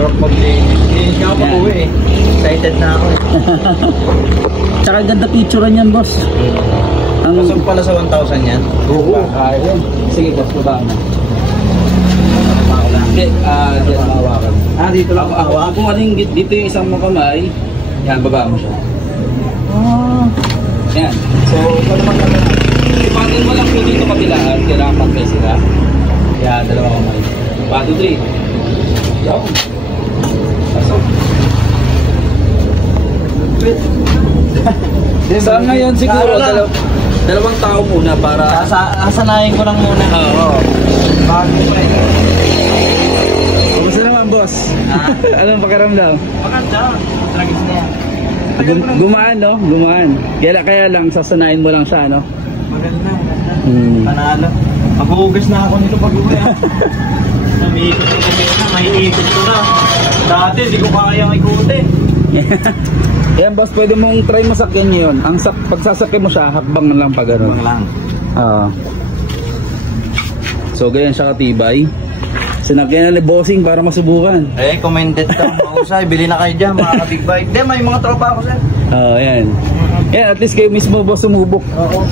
Sarap mag-linis. Hindi siya ako mag-uwi eh. Excited na ako eh. Tsaka ganda picture yan, boss. Pasok pala sa 1,000 yan? Oo. Sige, boss, baba na. Hindi, dito lang hawakan. Dito lang hawakan. Kung ano yung dito yung isang mong kamay, yan, baba mo siya. Yan. So, kung naman kami, ipanin mo lang po dito kabilaan, kailangan pag-pay sila. Yan, dalawa kamay. 1, 2, 3. Yan. Pasok. Sa ngayon siguro, dalawang tao muna para... Asanayin ko lang muna. Oo. Bago pa ito. Kumusta naman, boss? Anong pakiramdam? Maganda. Tragis na yan. Gumaan, no? Gumaan. Kaya lang, sasanayin mo lang siya, no? Maganda. Panalo. Mag-uugas na ako nito pag-uwi. Namiikot ko na. May ikot ko na. Dati, hindi ko kayang ikutin. Yan, boss, pwede mong try masakyan yun. Pagsasakyan mo siya, hakbang lang pa gano'n. Hakbang lang. So, ganyan siya katibay. Sinakyan na ni Bossing para masubukan. Commended ka mahusay. Bili na kayo dyan, mga ka-big bike. Hindi, may mga tropa ako sir. Yan. Yan, at least kayo mismo, boss, sumubok. Oo,